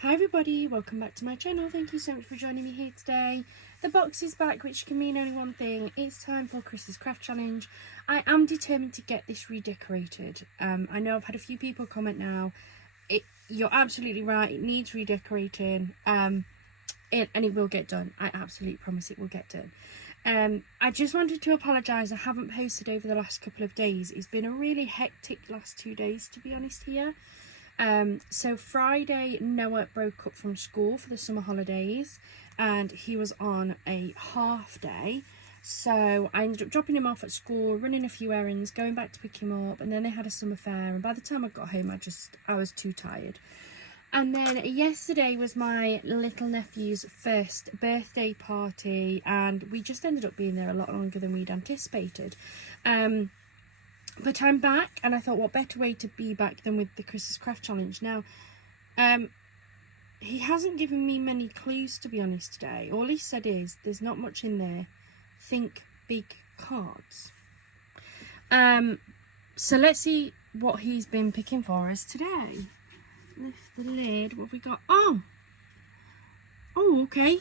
Hi everybody, welcome back to my channel. Thank you so much for joining me here today. The box is back, which can mean only one thing. It's time for Chris's Craft Challenge. I am determined to get this redecorated. I know I've had a few people comment now. You're absolutely right, it needs redecorating. And it will get done. I absolutely promise it will get done. I just wanted to apologise. I haven't posted over the last couple of days. It's been a really hectic last 2 days, to be honest here. So Friday, Noah broke up from school for the summer holidays and he was on a half day. So I ended up dropping him off at school, running a few errands, going back to pick him up, and then they had a summer fair, and by the time I got home I was too tired. And then yesterday was my little nephew's first birthday party, and we just ended up being there a lot longer than we'd anticipated. But I'm back, and I thought what better way to be back than with the Chris's Craft Challenge. Now, he hasn't given me many clues, to be honest, today. All he said is, there's not much in there. Think big cards. So let's see what he's been picking for us today. Lift the lid. What have we got? Oh, okay.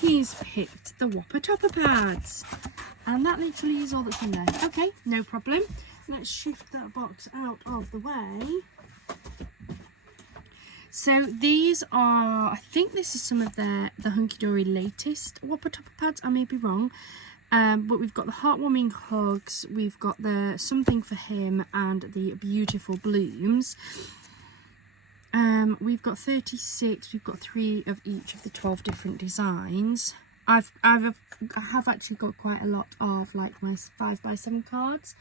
He's picked the Whopper Topper pads. And that literally is all that's in there. Okay, no problem. Let's shift that box out of the way. So these are, I think this is some of the Hunky Dory latest Whopper Topper pads. I may be wrong. But we've got the Heartwarming Hugs, we've got the Something for Him, and the Beautiful Blooms. We've got 36, we've got 3 of each of the 12 different designs. I have actually got quite a lot of like my 5x7 cards.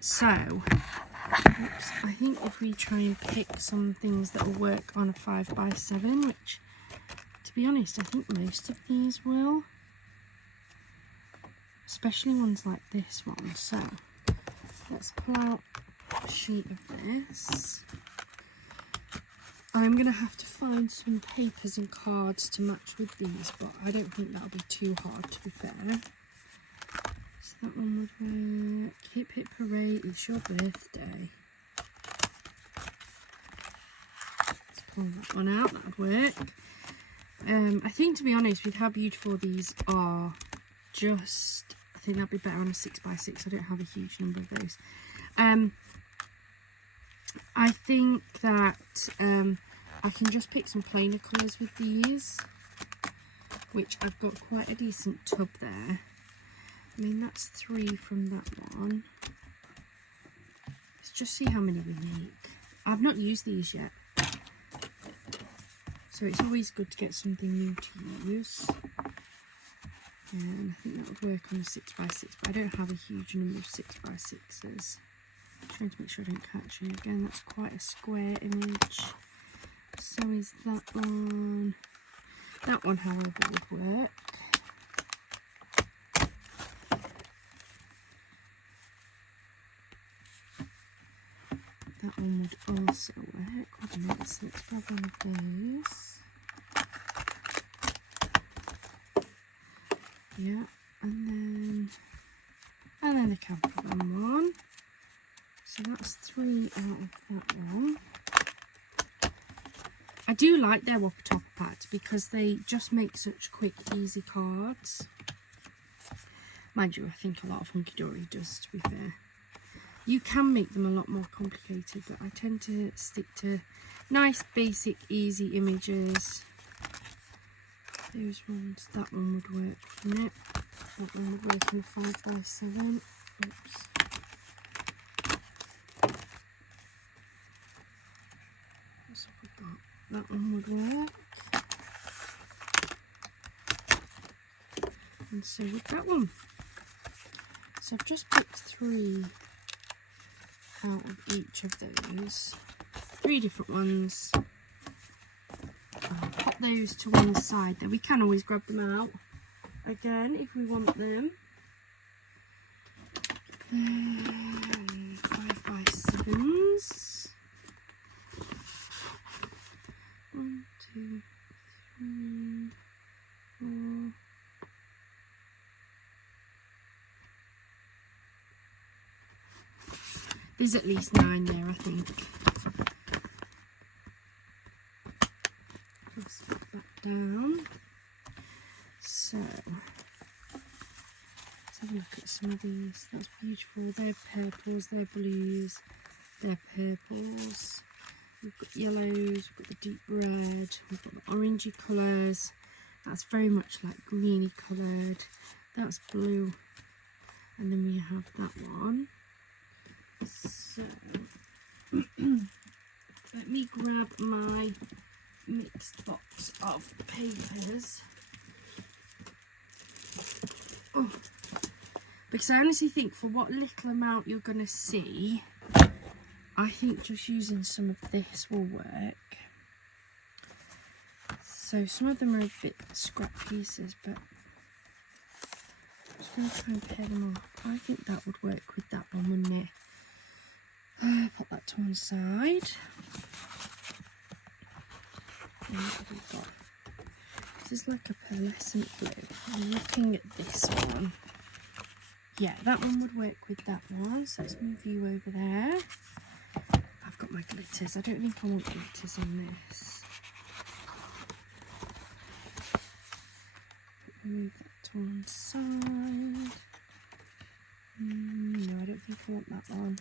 So I think if we try and pick some things that will work on a 5x7, which to be honest I think most of these will, especially ones like this one. So let's pull out a sheet of this. I'm going to have to find some papers and cards to match with these, but I don't think that'll be too hard, to be fair. So that one would work. Hip Hip Hooray, it's your birthday. Let's pull that one out, that would work. I think, to be honest, with how beautiful these are, I think that'd be better on a 6x6. I don't have a huge number of those. I think that I can just pick some plainer colours with these, which I've got quite a decent tub there. I mean, that's 3 from that one. Let's just see how many we make. I've not used these yet, so it's always good to get something new to use. And I think that would work on a 6x6, but I don't have a huge number of 6x6s. Trying to make sure I don't catch it again. That's quite a square image. So is that one. That one, however, would work. That one would also work. What a mess. Let's grab one of those. Yeah, and then the camper van one. So that's 3 out of that one. I do like their Whopper Topper pads because they just make such quick, easy cards. Mind you, I think a lot of Hunky Dory does, to be fair. You can make them a lot more complicated, but I tend to stick to nice, basic, easy images. Those ones, that one would work, wouldn't it? That one would work in 5x7. Oops. That one would work, and so would that one. So I've just picked 3 out of each of those, 3 different ones. I'll put those to one side there. We can always grab them out again if we want them. 5x7s. 1, 2, 3, 4. There's at least 9 there, I think. down. So let's have a look at some of these. That's beautiful. They're purples, they're blues, they're purples. We've got yellows, we've got the deep red, we've got the orangey colours. That's very much like greeny coloured. That's blue. And then we have that one. So let me grab my mixed box of papers. Oh, because I honestly think for what little amount you're going to see, I think just using some of this will work. So some of them are a bit scrap pieces, but I'm just going to try and pair them off. I think that would work with that one, wouldn't it? Put that to one side. And what have we got? This is like a pearlescent blue. I'm looking at this one. Yeah, that one would work with that one. So let's move you over there. I've got my glitters. I don't think I want glitters on this. Move that to one side. No, I don't think I want that one.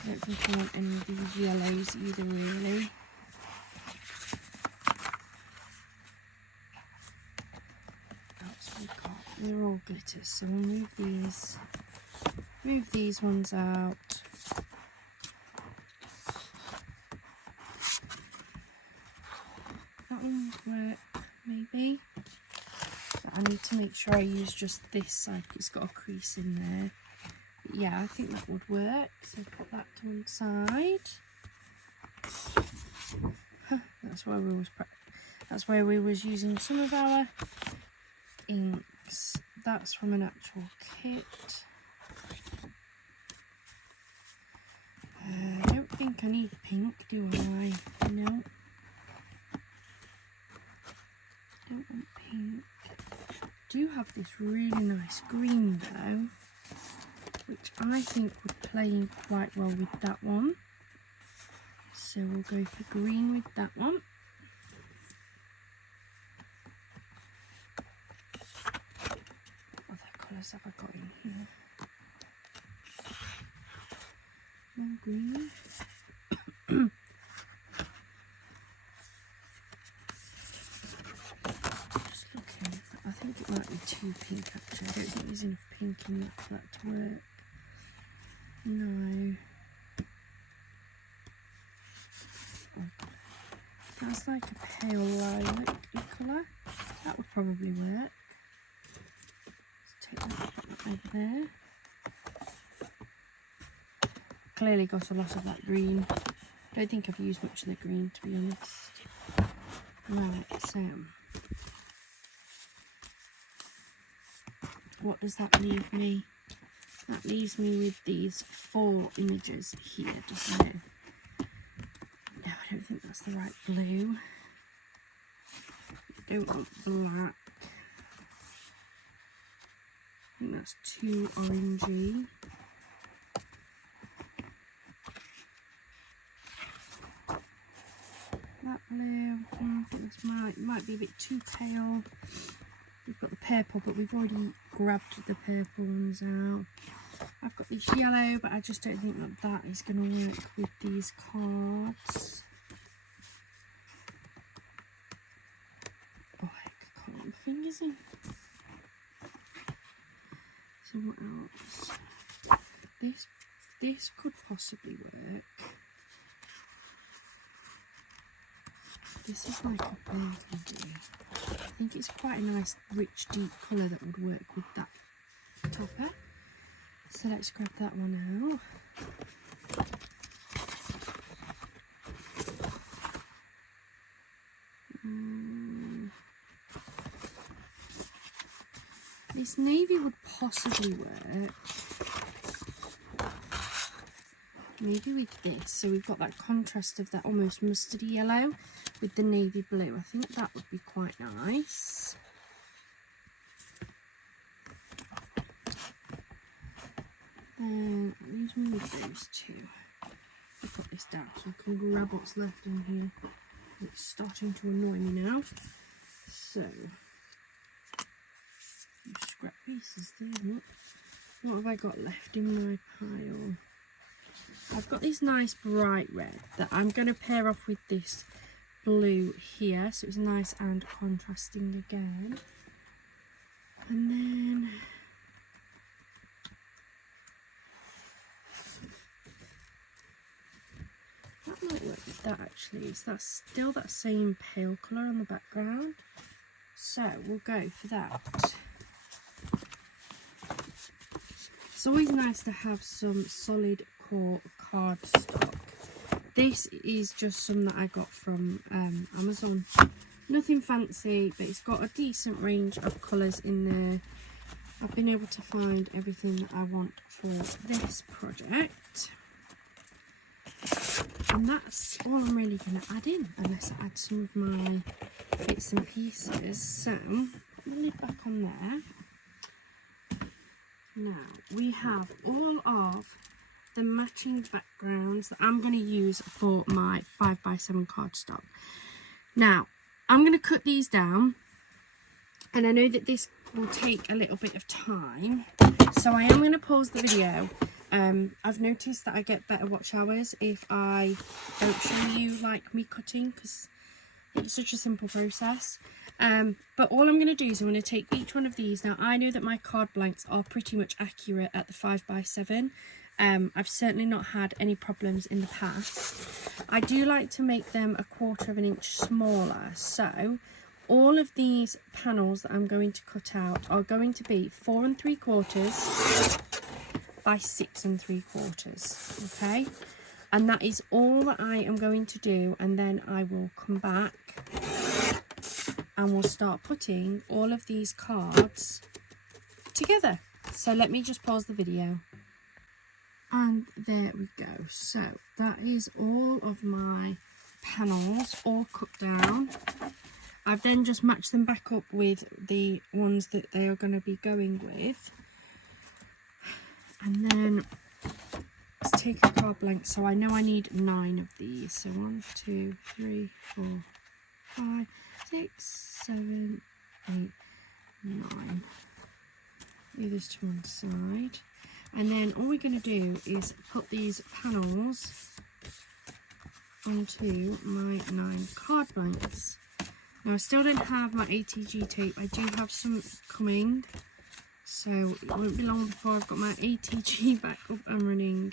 I don't think I want any of these yellows either, really. That's what we've got. They're all glitters, so we'll move these ones out. That one would work, maybe. But I need to make sure I use just this side. It's got a crease in there. But yeah, I think that would work. So put that to one side. That's where we was using some of our inks. That's from an actual kit. I don't think I need pink, do I? No. Don't want pink. Do have this really nice green though, which I think would play in quite well with that one. So we'll go for green with that one. What other colours have I got in here? More green. Just looking. I think it might be too pink actually. I don't think there's enough pink in that for that to work. No. That's like a pale lilac colour. That would probably work. Let's take that, put that over there. Clearly got a lot of that green. I don't think I've used much of the green, to be honest. Right, so what does that leave me? That leaves me with these 4 images here, doesn't it? No, I don't think that's the right blue. I don't want black. I think that's too orangey. That blue, I think this might be a bit too pale. We've got the purple, but we've already grabbed the purple ones out. I've got this yellow, but I just don't think that is going to work with these cards. Oh, heck, I can't get my fingers in. So what else? This could possibly work. This is like a burgundy. I think it's quite a nice, rich, deep colour that would work with that topper. So let's grab that one out. This navy would possibly work. Maybe with this. So we've got that contrast of that almost mustardy yellow with the navy blue. I think that would be quite nice. Leaves me with those two. I'll put this down so I can grab what's left in here. It's starting to annoy me now. So, scrap pieces there. What have I got left in my pile? I've got this nice bright red that I'm going to pair off with this blue here, so it's nice and contrasting again. And then that might work with that actually. So that's still that same pale colour on the background. So we'll go for that. It's always nice to have some solid core cardstock. This is just some that I got from Amazon. Nothing fancy, but it's got a decent range of colours in there. I've been able to find everything that I want for this project. And that's all I'm really going to add in, unless I add some of my bits and pieces. So, put the lid back on there. Now, we have all of the matching backgrounds that I'm going to use for my 5x7 cardstock. Now, I'm going to cut these down, and I know that this will take a little bit of time, so I am going to pause the video. I've noticed that I get better watch hours if I don't show you like me cutting, because it's such a simple process. But all I'm going to do is I'm going to take each one of these. Now I know that my card blanks are pretty much accurate at the 5x7. I've certainly not had any problems in the past. I do like to make them 1/4 of an inch smaller, so all of these panels that I'm going to cut out are going to be 4 3/4 by 6 3/4, okay? And that is all that I am going to do, and then I will come back and we'll start putting all of these cards together. So let me just pause the video. And there we go. So that is all of my panels all cut down. I've then just matched them back up with the ones that they are going to be going with. And then let's take a card blank. So I know I need 9 of these. So 1, 2, 3, 4, 5, 6, 7, 8, 9. Move this to one side. And then all we're going to do is put these panels onto my 9 card blanks. Now I still don't have my ATG tape. I do have some coming, so it won't be long before I've got my ATG back up and running.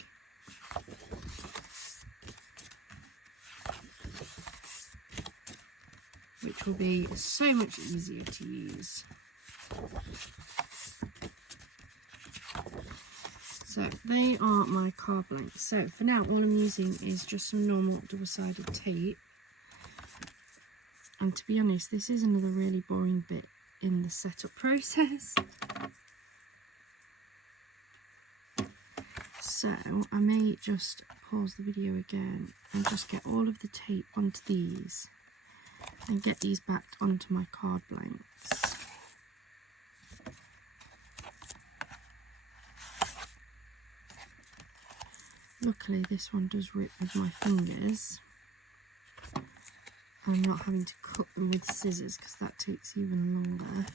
Which will be so much easier to use. So they are my card blanks. So for now all I'm using is just some normal double-sided tape. And to be honest, this is another really boring bit in the setup process. So I may just pause the video again and just get all of the tape onto these and get these back onto my card blanks. Luckily this one does rip with my fingers. I'm not having to cut them with scissors because that takes even longer.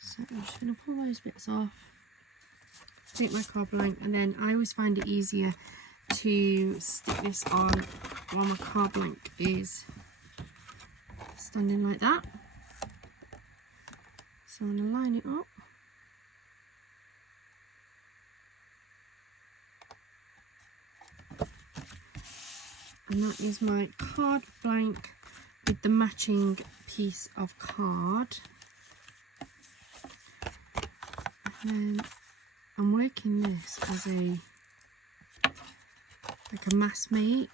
So I'm just going to pull those bits off, take my card blank, and then I always find it easier to stick this on while my card blank is standing like that. So I'm going to line it up. And that is my card blank with the matching piece of card. And then I'm working this as like a mass make.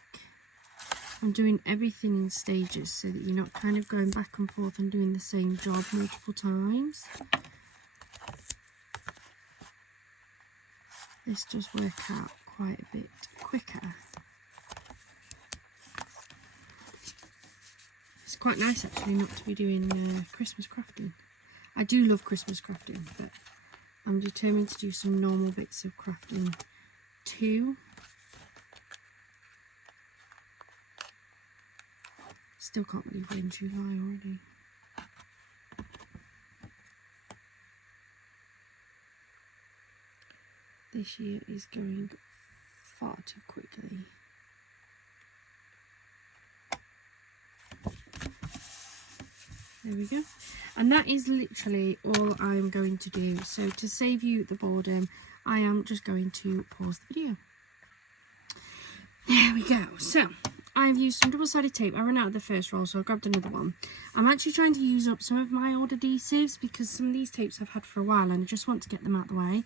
I'm doing everything in stages so that you're not kind of going back and forth and doing the same job multiple times. This does work out quite a bit quicker. It's quite nice actually not to be doing Christmas crafting. I do love Christmas crafting, but I'm determined to do some normal bits of crafting too. Still can't believe we're in July already. This year is going far too quickly. There we go. And that is literally all I'm going to do. So to save you the boredom, I am just going to pause the video. There we go. So I've used some double-sided tape. I ran out of the first roll, so I grabbed another one. I'm actually trying to use up some of my old adhesives because some of these tapes I've had for a while and I just want to get them out of the way.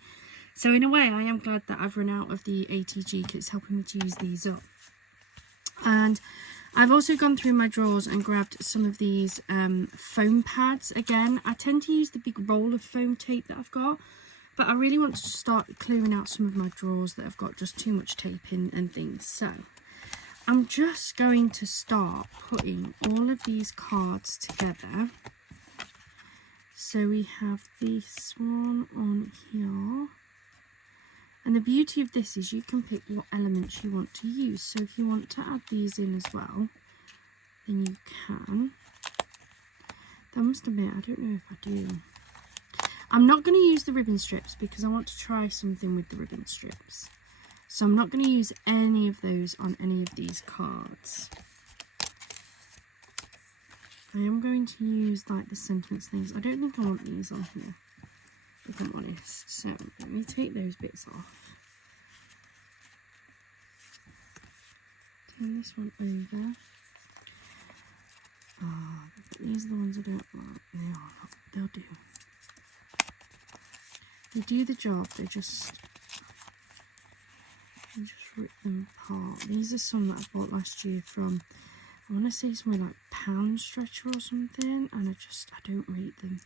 So in a way, I am glad that I've run out of the ATG because it's helping me to use these up. And I've also gone through my drawers and grabbed some of these foam pads. Again, I tend to use the big roll of foam tape that I've got, but I really want to start clearing out some of my drawers that have got just too much tape in and things. So I'm just going to start putting all of these cards together. So we have this one on here. And the beauty of this is you can pick what elements you want to use. So if you want to add these in as well, then you can. I must admit, I don't know if I do. I'm not going to use the ribbon strips because I want to try something with the ribbon strips. So I'm not going to use any of those on any of these cards. I am going to use like the sentiments things. I don't think I want these on here, if I'm honest. So let me take those bits off. Turn this one over. Ah, these are the ones I don't like. They are not. They'll do. They do the job. They just rip them apart. These are some that I bought last year from, I want to say somewhere like Pound Stretcher or something, and I don't rate them.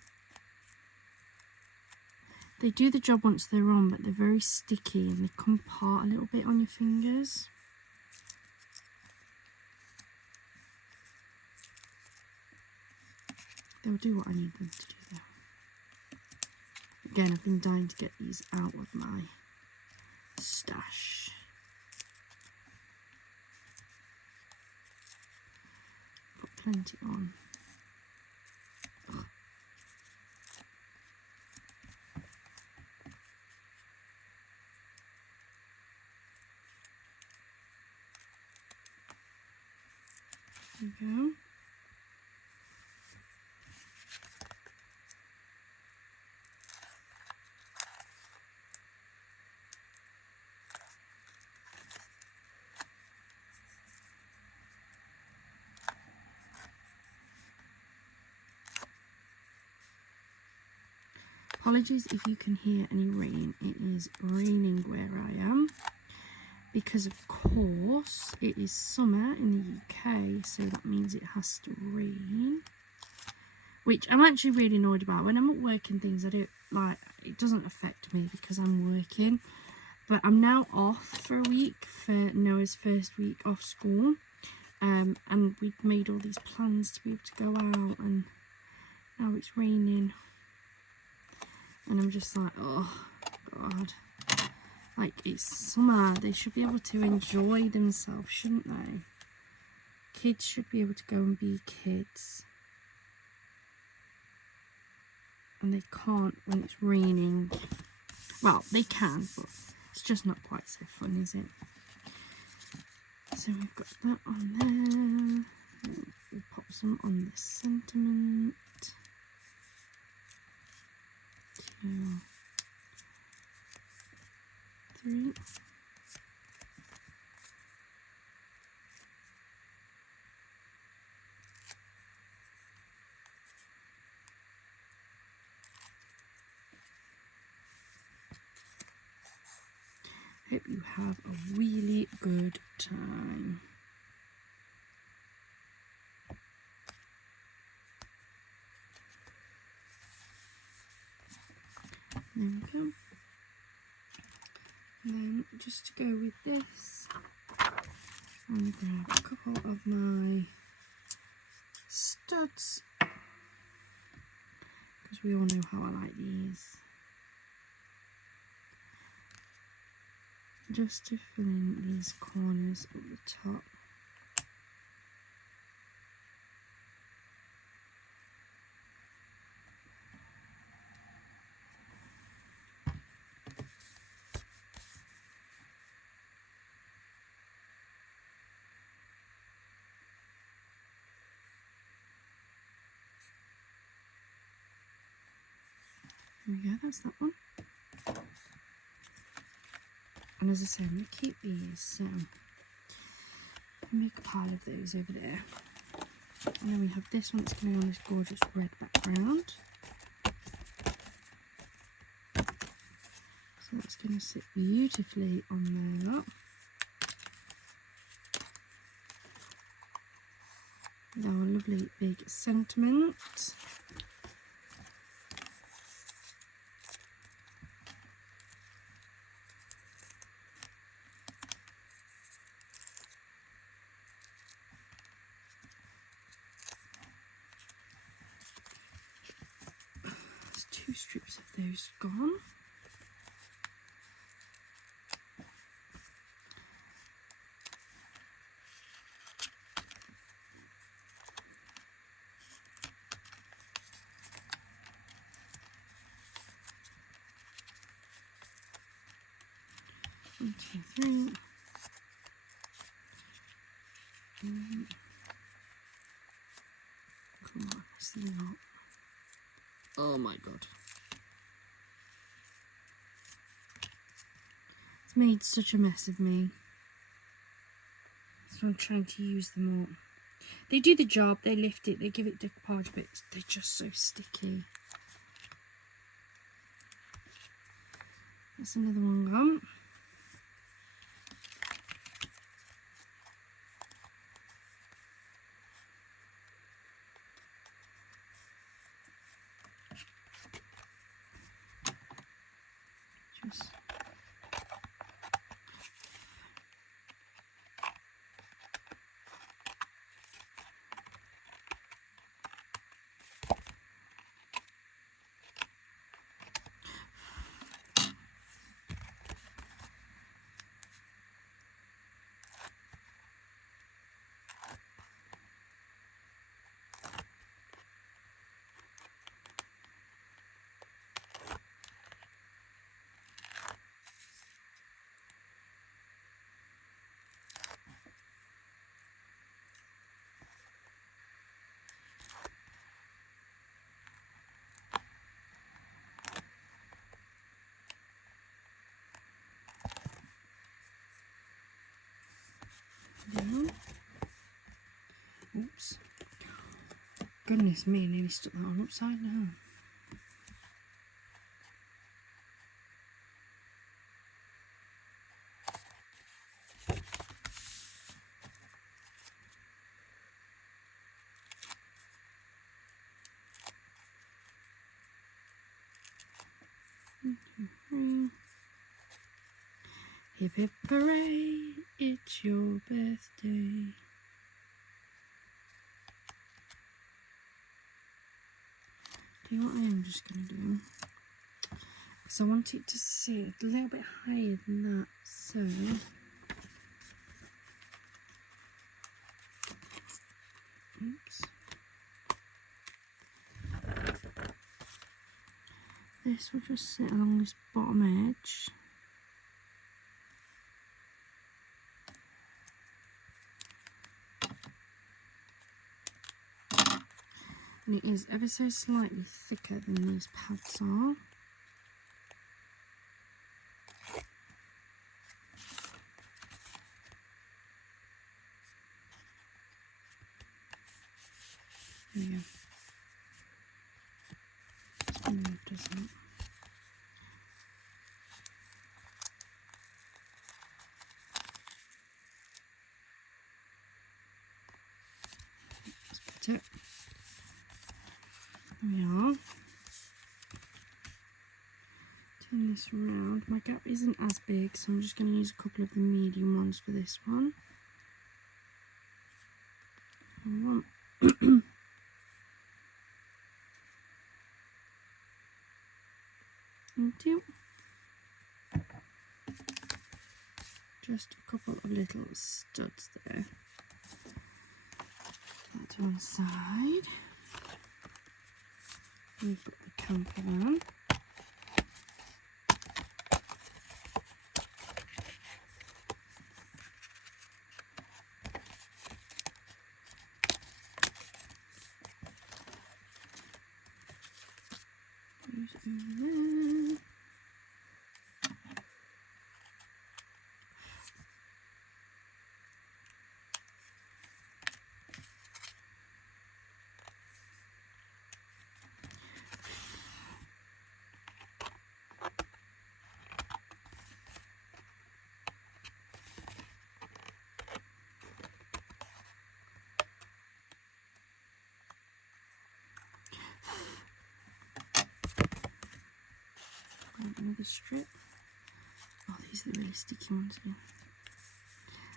They do the job once they're on, but they're very sticky and they come apart a little bit on your fingers. They'll do what I need them to do though. Again, I've been dying to get these out of my stash. Put plenty on. Ugh. There we go. Apologies if you can hear any rain. It is raining where I am because of course it is summer in the UK, so that means it has to rain, which I'm actually really annoyed about. When I'm at work and things, I don't like, it doesn't affect me because I'm working, but I'm now off for a week for Noah's first week off school, and we'd made all these plans to be able to go out, and now it's raining. And I'm just like, oh, God. Like, it's summer. They should be able to enjoy themselves, shouldn't they? Kids should be able to go and be kids. And they can't when it's raining. Well, they can, but it's just not quite so fun, is it? So we've got that on there. We'll pop some on the sentiment. 2, 3. Hope you have a really good time. There we go. And then just to go with this, I'm going to grab a couple of my studs, because we all know how I like these. just to fill in these corners at the top. There we go, that's that one. And as I say, I'm going to keep these, so make a pile of those over there. And then we have this one that's going to be on this gorgeous red background. So that's going to sit beautifully on there. With our lovely big sentiment. There's 2 strips of those gone. One, two, three. Come on, it's the lot. Oh my god. It's made such a mess of me. So I'm trying to use them all. They do the job, they lift it, they give it decoupage, but they're just so sticky. That's another one gone. Just down. Oops. Goodness me, I nearly stuck that one upside down. One, two, three. Hip hip hooray, it's your birthday. Do you know what I am just going to do? Because I want it to sit a little bit higher than that, so oops. This will just sit along this bottom edge. And it is ever so slightly thicker than these pads are. There you go. It's been moved, isn't it? Let's put it. There we are. Turn this around. My gap isn't as big, so I'm just going to use a couple of the medium ones for this one. One. And 2. just a couple of little studs there. That to one side. We've got the camper van. Another strip. Oh, these are the really sticky ones here.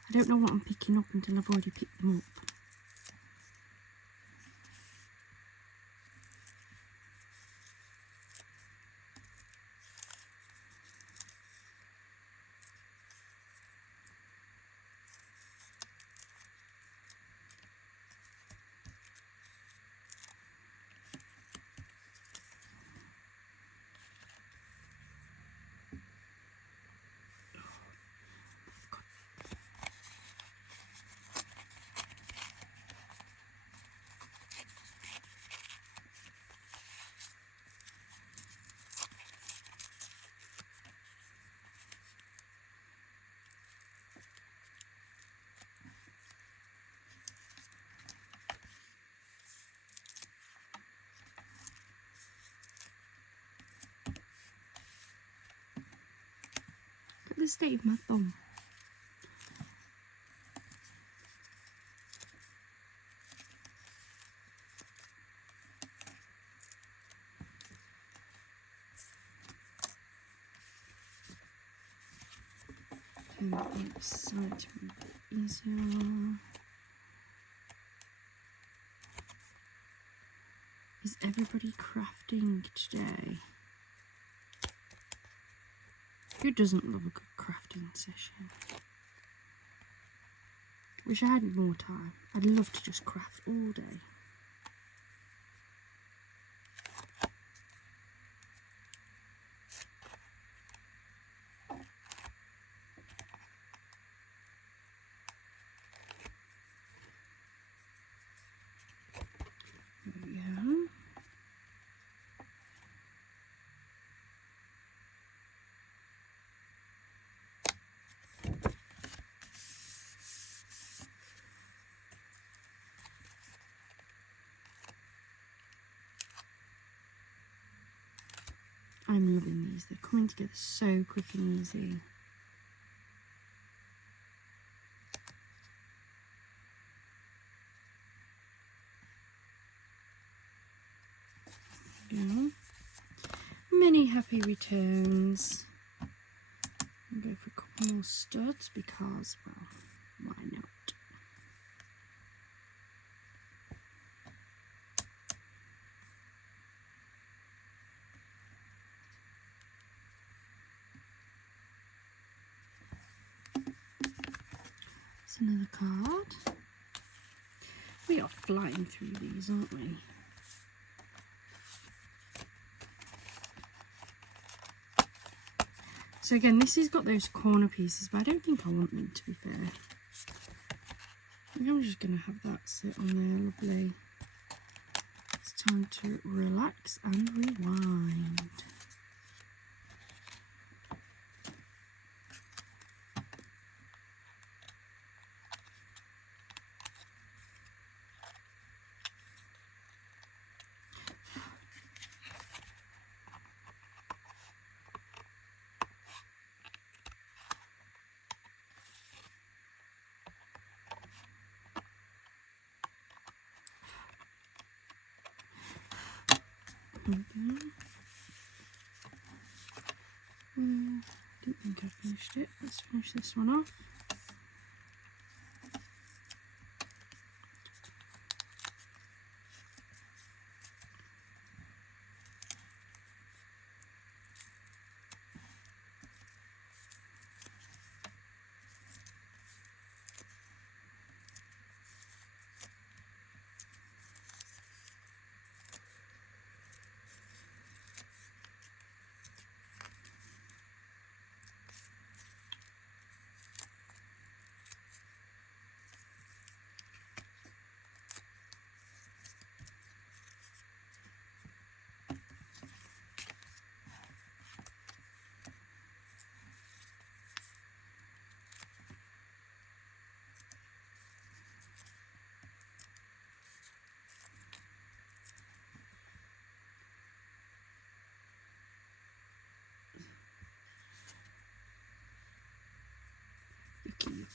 I don't know what I'm picking up until I've already picked them up. Look at the state of my thumb. And the other side to be a bit easier. Is everybody crafting today? Who doesn't love a good crafting session? Wish I had more time. I'd love to just craft all day. There we go. I'm loving these. They're coming together so quick and easy. Go. Many happy returns. I'll go for a couple more studs because, well, why not? There's another card. We are flying through these, aren't we? So again, this has got those corner pieces, but I don't think I want them, to be fair. I think I'm just going to have that sit on there, lovely. It's time to relax and rewind. Didn't think I finished it. Let's finish this one off.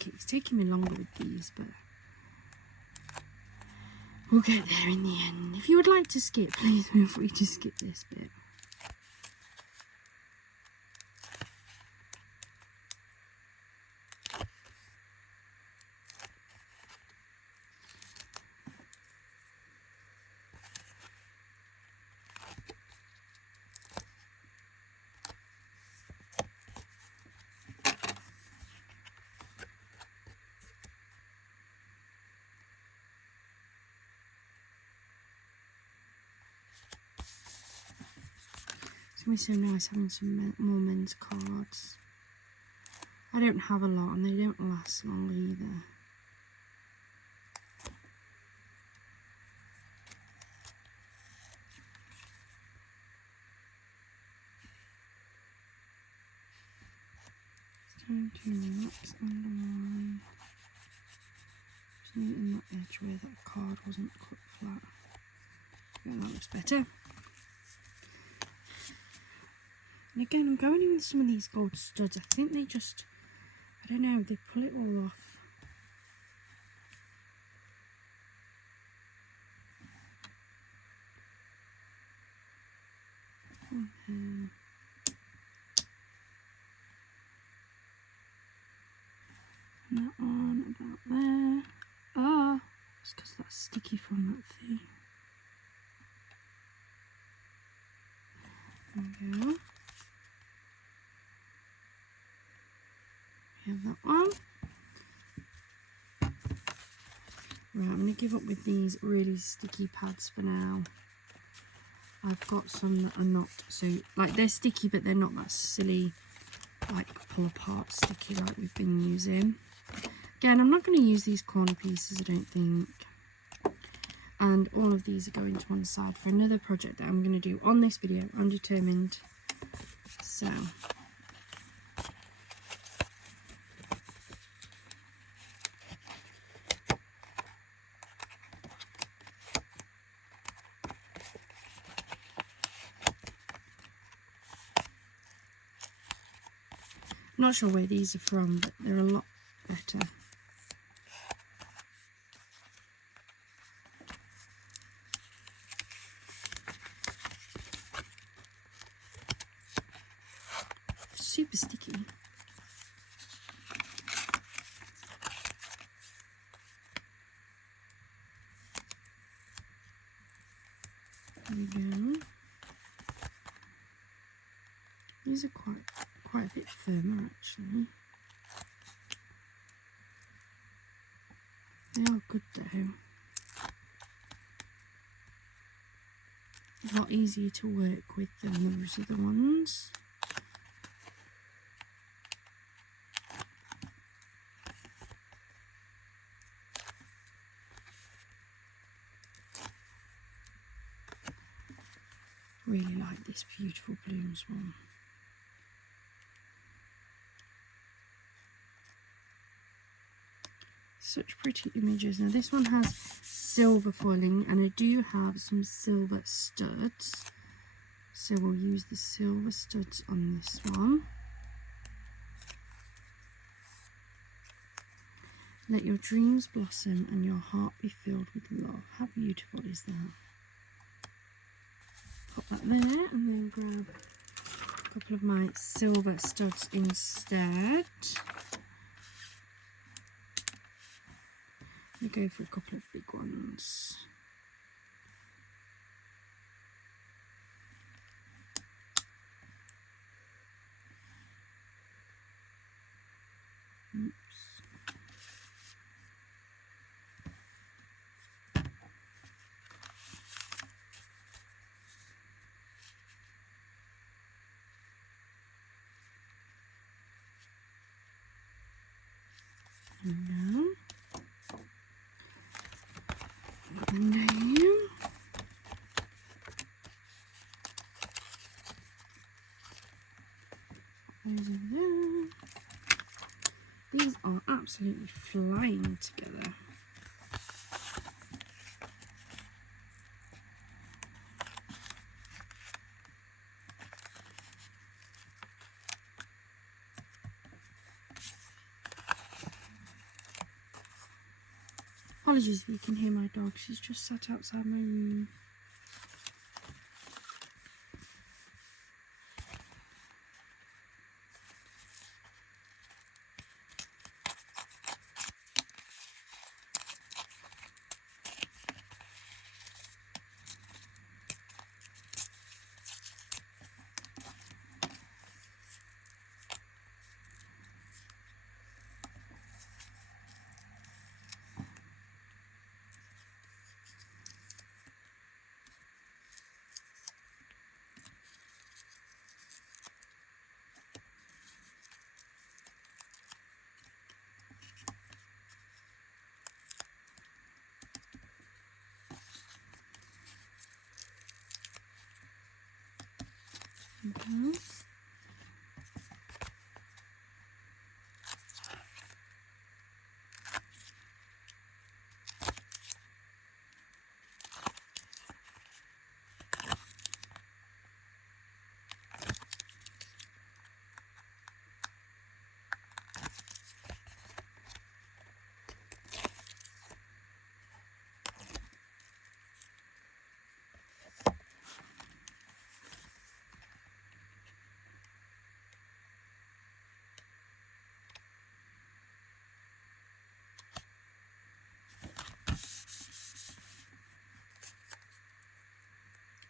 Okay, it's taking me longer with these, but we'll get there in the end. If you would like to skip, please feel free to skip this bit. It's going to be so nice having some more men's cards. I don't have a lot and they don't last long either. It's time to relax underline. Something in that edge where that card wasn't cut flat. Yeah, that looks better. And again, I'm going in with some of these gold studs. I think they just, I don't know, they pull it all off. And that one about there. Oh, it's because that's sticky from that thing. There we go. We have that one. Right, I'm going to give up with these really sticky pads for now. I've got some that are not so, like they're sticky but they're not that silly, like pull apart sticky like we've been using. Again, I'm not going to use these corner pieces, I don't think. And all of these are going to one side for another project that I'm going to do on this video. I'm determined. So. Not sure where these are from, but they're a lot better. Super sticky. There we go. These are quite a bit firmer actually. They are good though. A lot easier to work with than those other ones. Really like this beautiful blooms one. Such pretty images. Now this one has silver foiling and I do have some silver studs, so we'll use the silver studs on this one. Let your dreams blossom and your heart be filled with love. How beautiful is that? Pop that there and then grab a couple of my silver studs instead. I'm going to go for a couple of big ones. Oops. No. Name. Those over there. These are absolutely flying together. Apologies if you can hear my dog, she's just sat outside my room. Mm-hmm.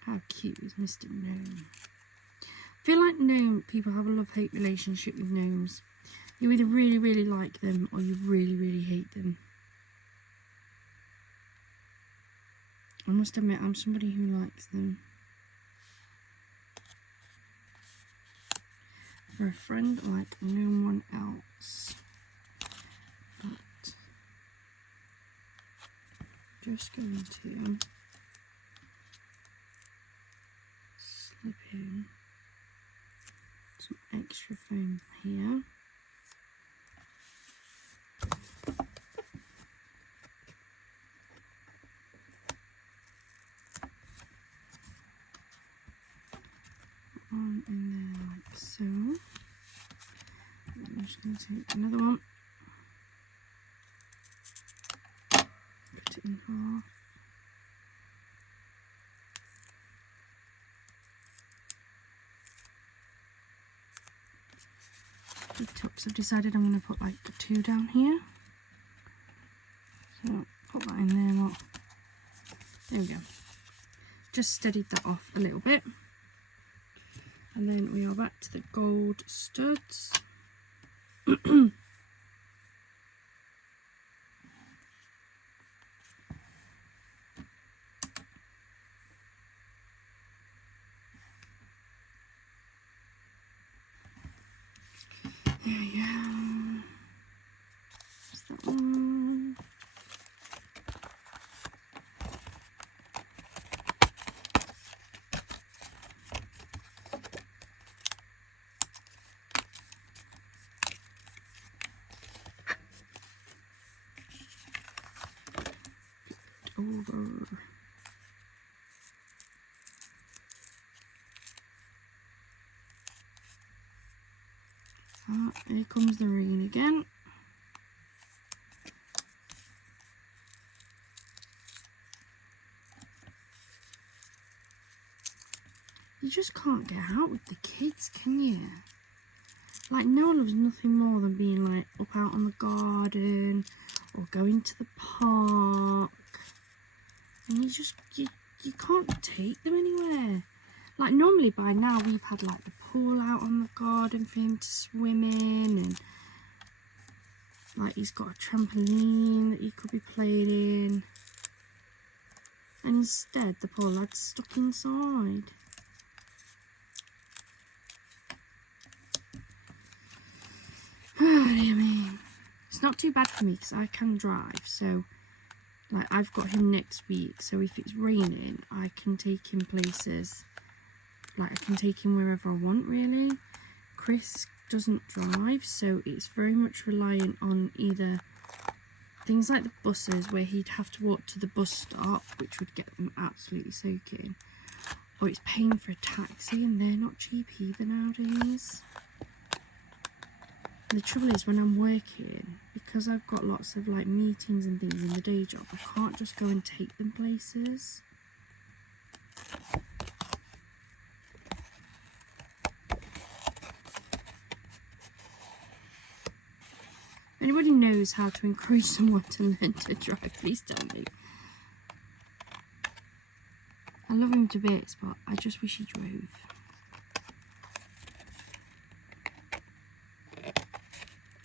How cute is Mr. Gnome? I feel like gnome people have a love-hate relationship with gnomes. You either really, really like them or you really, really hate them. I must admit, I'm somebody who likes them. For a friend like no one else. But just going to slip in some extra foam here. On in there like so. And I'm just going to take another one, put it in half. The tops, I've decided I'm going to put like 2 down here. So put that in there. What? There we go. Just steadied that off a little bit. And then we are back to the gold studs. There we go. That's that one. Over. Here comes the rain again. You just can't get out with the kids, can you? Like, no one loves nothing more than being like up out on the garden or going to the park. And you can't take them anywhere. Like, normally by now we've had like the pool out on the garden for him to swim in, and like he's got a trampoline that he could be playing in. And instead the poor lad's stuck inside. Oh dear me. It's not too bad for me because I can drive, so like I've got him next week, so if it's raining I can take him places. Like I can take him wherever I want, really. Chris doesn't drive, so it's very much reliant on either things like the buses where he'd have to walk to the bus stop, which would get them absolutely soaking, or it's paying for a taxi, and they're not cheap either nowadays. And the trouble is when I'm working, because because I've got lots of like meetings and things in the day job, I can't just go and take them places. Anybody knows how to encourage someone to learn to drive, please tell me. I love him to bits, but I just wish he drove.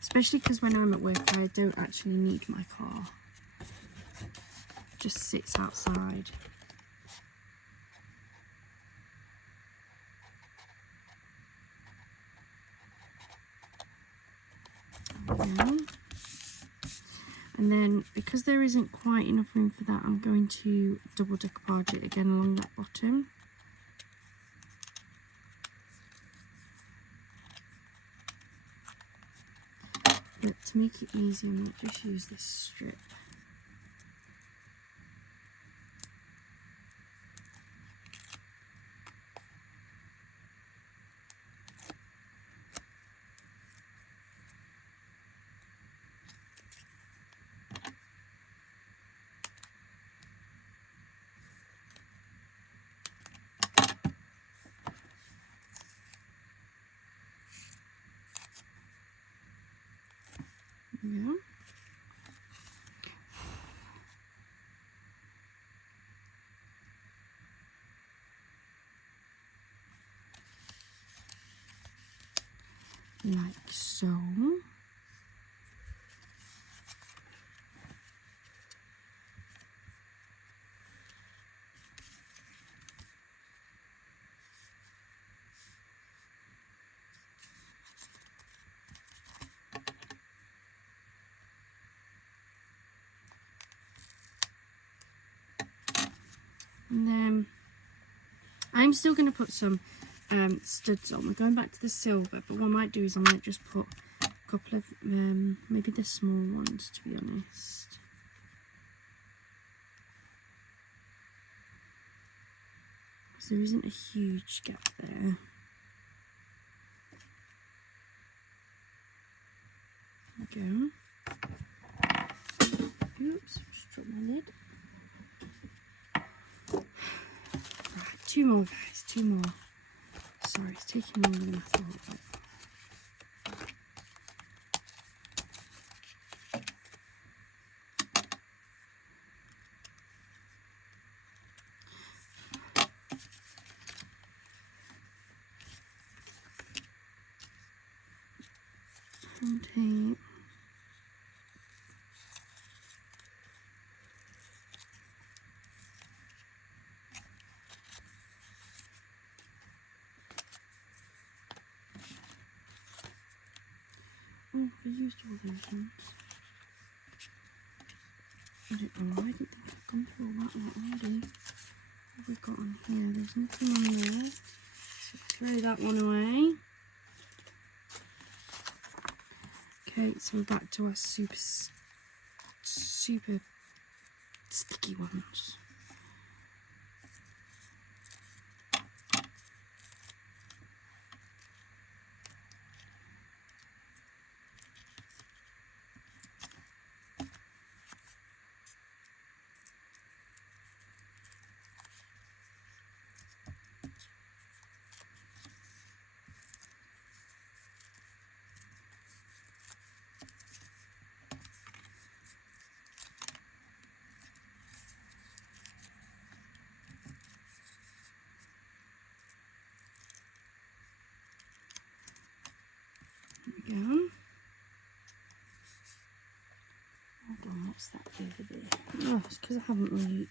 Especially because when I'm at work, I don't actually need my car. It just sits outside. Yeah. And then, because there isn't quite enough room for that, I'm going to double decoupage it again along that bottom. But to make it easy, I might just use this strip. Yeah. Like so. And then I'm still going to put some studs on. We're going back to the silver, but what I might do is I might just put a couple of maybe the small ones, to be honest. Because there isn't a huge gap there. There we go. Oops, just dropped my lid. Right, two more guys, two more. Sorry, it's taking longer than I thought. Tape. Oh, I used all those ones. I don't know why I didn't think I'd gone through all that lot already. What have we got on here? There's nothing on there. So throw that one away. Okay, so we're back to our super sticky ones. There we go. Hold on, what's that over there? Oh, it's because I haven't really.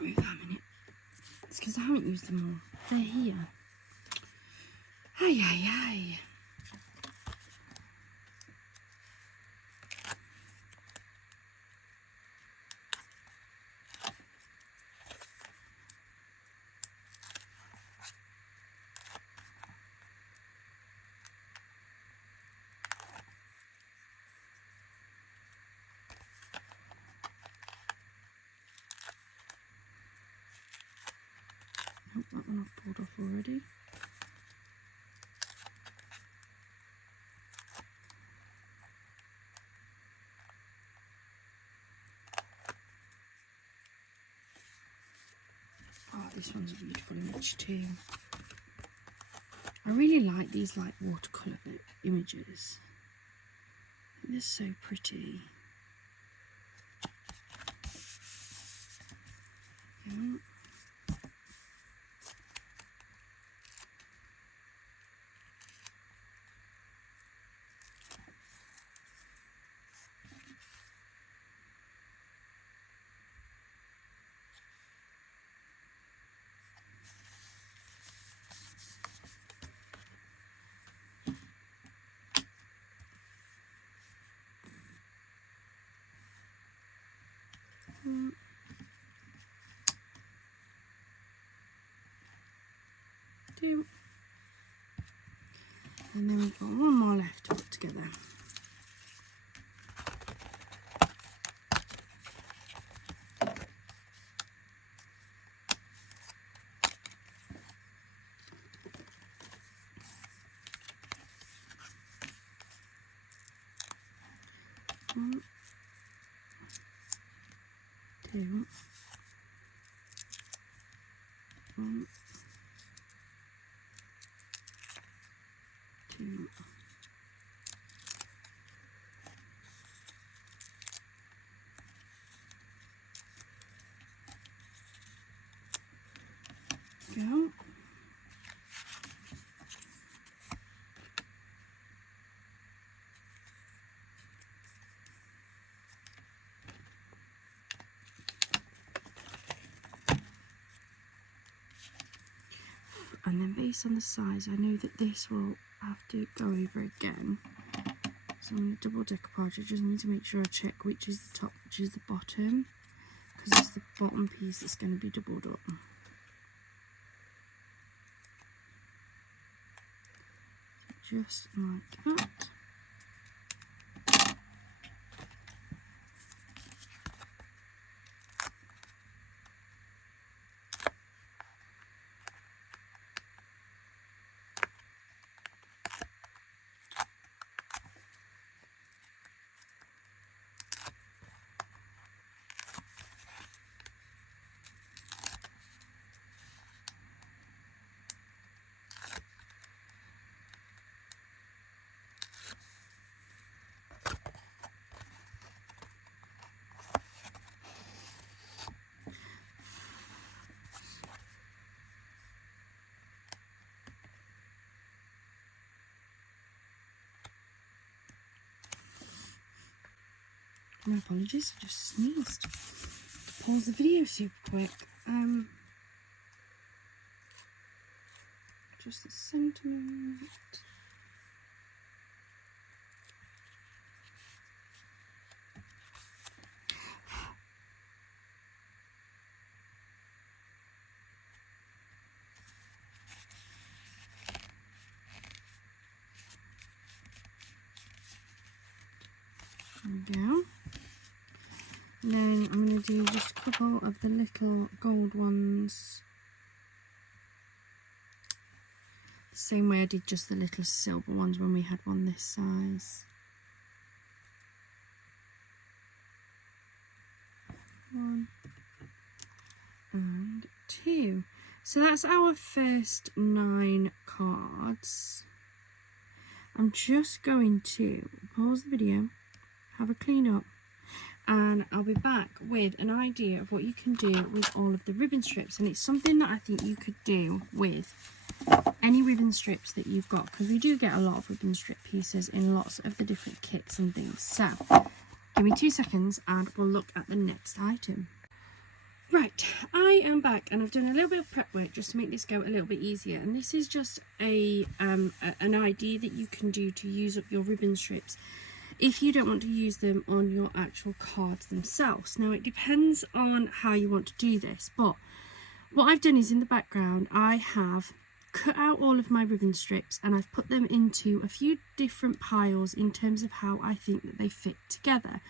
Wait a minute. It's because I haven't used them all. They're here. Ay, ay, ay. Nope, that one I've pulled off already. this one's a beautiful image too. I really like these like watercolour images. They're so pretty. Yeah. Two. And then we've got one more left to put together. One, two, one, two, go. And then based on the size, I know that this will have to go over again. So I'm going to double decoupage. I just need to make sure I check which is the top, which is the bottom, because it's the bottom piece that's going to be doubled up. Just like that. My apologies, I just sneezed. Pause the video super quick. Just a sentiment. There we go. And then I'm going to do just a couple of the little gold ones. The same way I did just the little silver ones when we had one this size. One and two. So that's our first 9 cards. I'm just going to pause the video, have a clean up, and I'll be back with an idea of what you can do with all of the ribbon strips. And it's something that I think you could do with any ribbon strips that you've got, because we do get a lot of ribbon strip pieces in lots of the different kits and things. So give me 2 seconds and we'll look at the next item. Right, I am back and I've done a little bit of prep work just to make this go a little bit easier. And this is just an idea that you can do to use up your ribbon strips if you don't want to use them on your actual cards themselves. Now, it depends on how you want to do this, but what I've done is in the background I have cut out all of my ribbon strips and I've put them into a few different piles in terms of how I think that they fit together.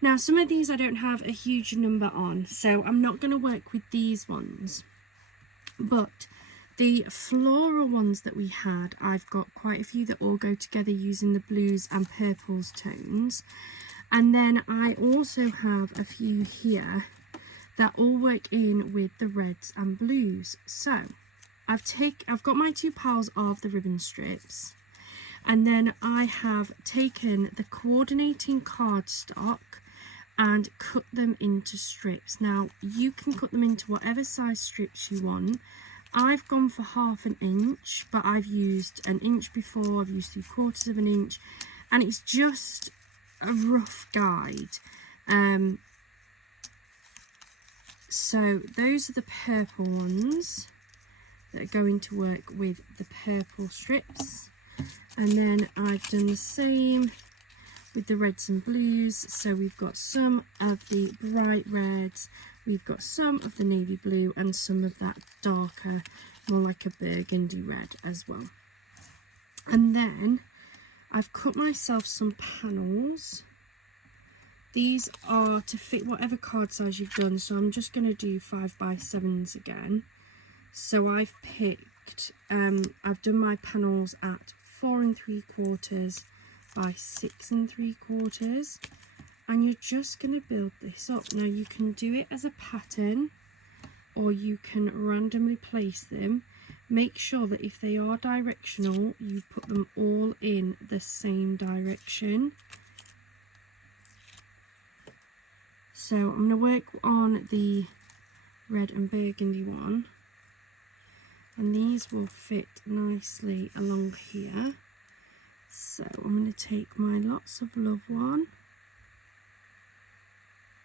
Now, some of these I don't have a huge number on, so I'm not going to work with these ones, but the floral ones that we had, I've got quite a few that all go together using the blues and purples tones. And then I also have a few here that all work in with the reds and blues. So I've got my 2 piles of the ribbon strips, and then I have taken the coordinating cardstock and cut them into strips. Now you can cut them into whatever size strips you want. I've gone for 1/2 inch, but I've used 1 inch before, I've used 3/4 of an inch, and it's just a rough guide. So those are the purple ones that are going to work with the purple strips, and then I've done the same with the reds and blues. So we've got some of the bright reds, we've got some of the navy blue, and some of that darker, more like a burgundy red as well. And then I've cut myself some panels. These are to fit whatever card size you've done, so I'm just going to do 5x7s again. So I've picked, I've done my panels at 4 3/4 by 6 3/4, and you're just going to build this up. Now you can do it as a pattern, or you can randomly place them. Make sure that if they are directional, you put them all in the same direction. So I'm going to work on the red and burgundy one, and these will fit nicely along here. So I'm going to take my Lots of Love one,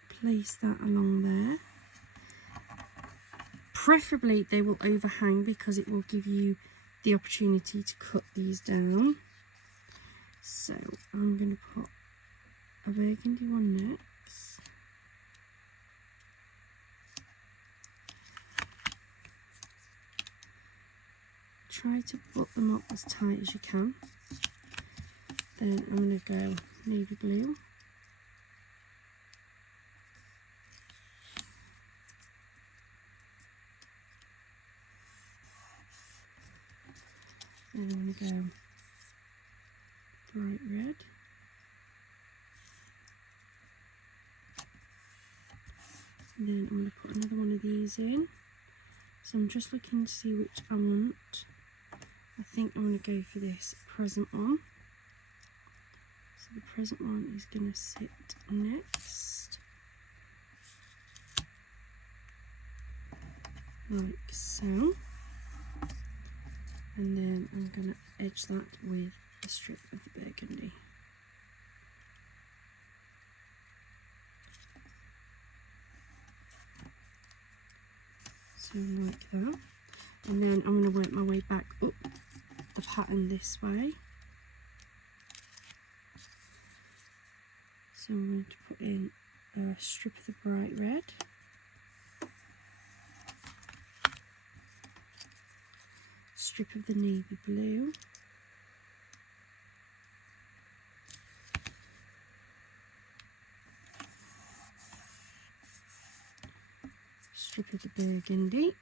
place that along there. Preferably they will overhang because it will give you the opportunity to cut these down. So I'm going to put a burgundy one next. Try to put them up as tight as you can. Then I'm going to go navy blue. Then I'm going to go bright red. And then I'm going to put another one of these in. So I'm just looking to see which I want. I think I'm going to go for this present one. So the present one is going to sit next, like so. And then I'm going to edge that with a strip of the burgundy. So like that. And then I'm going to work my way back up the pattern this way. So I'm going to put in a strip of the bright red, strip of the navy blue, strip of the burgundy,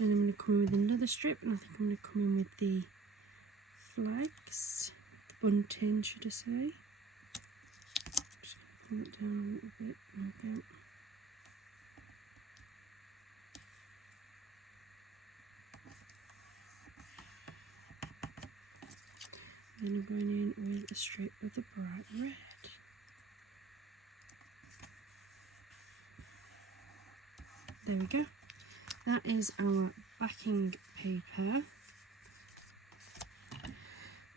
then I'm going to come in with another strip, and I think I'm going to come in with the flags, the bunting should I say. Just pull it down a little bit, like that. Then I'm going in with a strip of the bright red. There we go. That is our backing paper.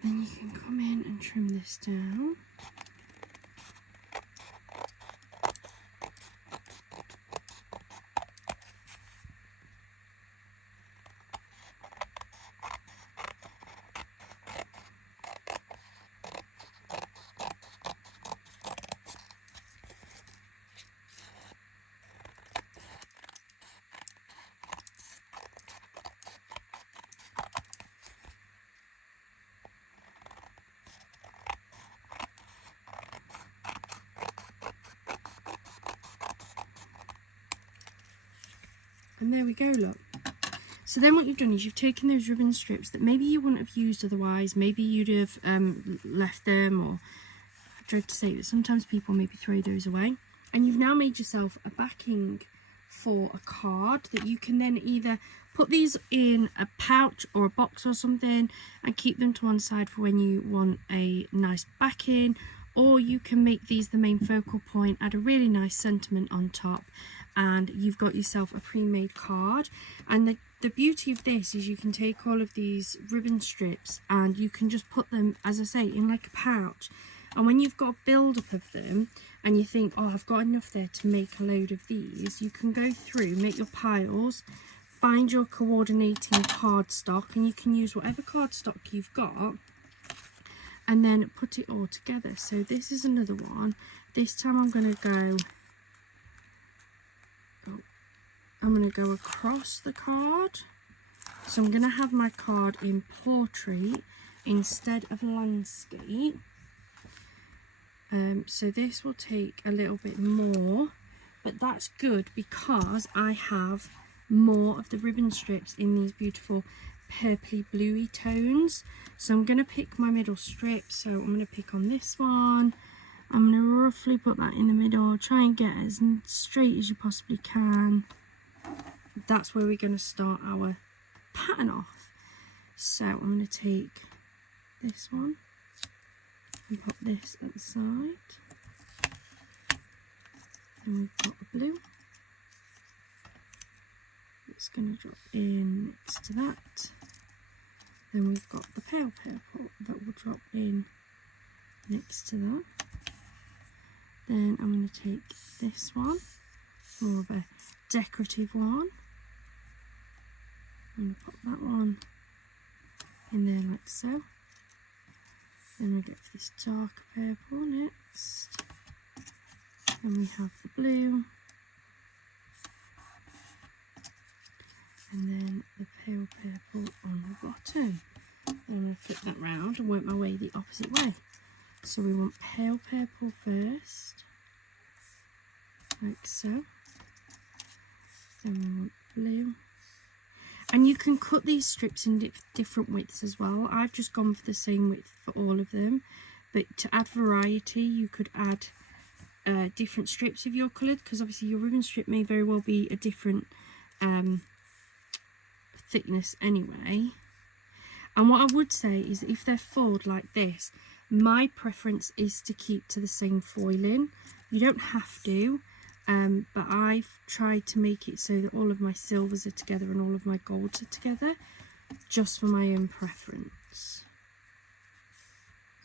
Then you can come in and trim this down. And there we go, look. So then what you've done is you've taken those ribbon strips that maybe you wouldn't have used otherwise, maybe you'd have left them or dread to say that sometimes people maybe throw those away. And you've now made yourself a backing for a card that you can then either put these in a pouch or a box or something and keep them to one side for when you want a nice backing, or you can make these the main focal point, add a really nice sentiment on top, and you've got yourself a pre-made card. And the beauty of this is you can take all of these ribbon strips and you can just put them, as I say, in like a pouch. And when you've got a build-up of them and you think, oh, I've got enough there to make a load of these, you can go through, make your piles, find your coordinating cardstock, and you can use whatever cardstock you've got and then put it all together. So this is another one. This time I'm going to go across the card. So I'm going to have my card in portrait instead of landscape. So this will take a little bit more, but that's good because I have more of the ribbon strips in these beautiful purpley bluey tones. So I'm going to pick my middle strip. So I'm going to pick on this one. I'm going to roughly put that in the middle, try and get as straight as you possibly can. That's where we're going to start our pattern off. So I'm going to take this one and put this at the side. And we've got the blue. It's going to drop in next to that. Then we've got the pale purple that will drop in next to that. Then I'm going to take this one, more of a decorative one. I'm going to put that one in there like so. Then we get this darker purple next. Then we have the blue. And then the pale purple on the bottom. Then I'm going to flip that round and work my way the opposite way. So we want pale purple first, like so. Then we want blue. And you can cut these strips in different widths as well. I've just gone for the same width for all of them. But to add variety, you could add different strips of your coloured, because obviously your ribbon strip may very well be a different thickness anyway. And what I would say is if they're folded like this, my preference is to keep to the same foiling. You don't have to, but I've tried to make it so that all of my silvers are together and all of my golds are together, just for my own preference.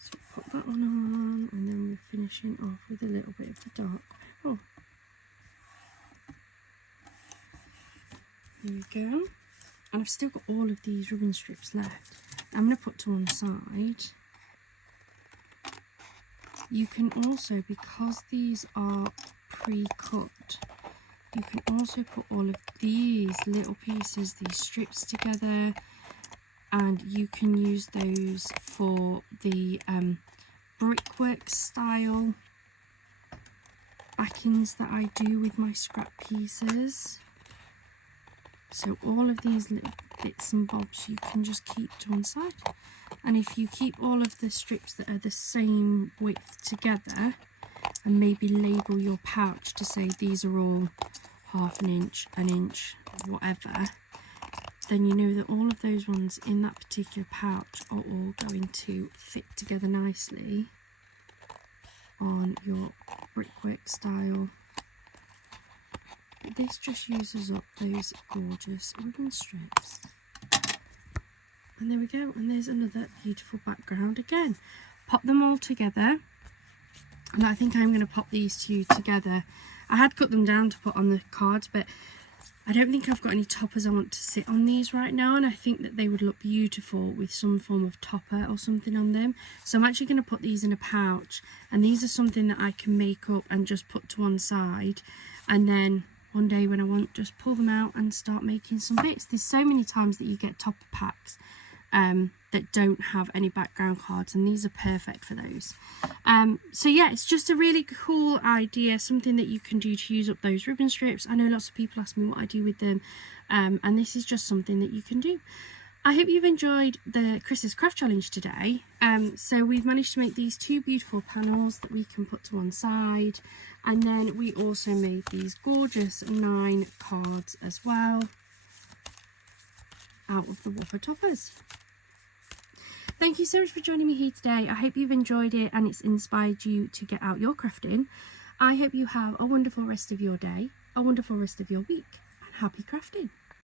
So pop that one on, and then we're finishing off with a little bit of the dark purple. There we go. And I've still got all of these ribbon strips left. I'm going to put to one side. You can also, because these are pre-cut, you can also put all of these little pieces, these strips together, and you can use those for the brickwork style backings that I do with my scrap pieces. So all of these little bits and bobs you can just keep to one side. And if you keep all of the strips that are the same width together and maybe label your pouch to say these are all half an inch, whatever, then you know that all of those ones in that particular pouch are all going to fit together nicely on your brickwork style. This just uses up those gorgeous ribbon strips. And there we go, and there's another beautiful background again. Pop them all together, and I think I'm going to pop these two together. I had cut them down to put on the cards, but I don't think I've got any toppers I want to sit on these right now, and I think that they would look beautiful with some form of topper or something on them. So I'm actually going to put these in a pouch, and these are something that I can make up and just put to one side, and then one day when I want, just pull them out and start making some bits. There's so many times that you get topper packs that don't have any background cards, and these are perfect for those. So yeah, it's just a really cool idea, something that you can do to use up those ribbon strips. I know lots of people ask me what I do with them, and this is just something that you can do. I hope you've enjoyed the Chris's Craft Challenge today. So we've managed to make these 2 beautiful panels that we can put to one side, and then we also made these gorgeous 9 cards as well out of the Whopper toppers. Thank you so much for joining me here today. I hope you've enjoyed it and it's inspired you to get out your crafting. I hope you have a wonderful rest of your day, a wonderful rest of your week, and happy crafting.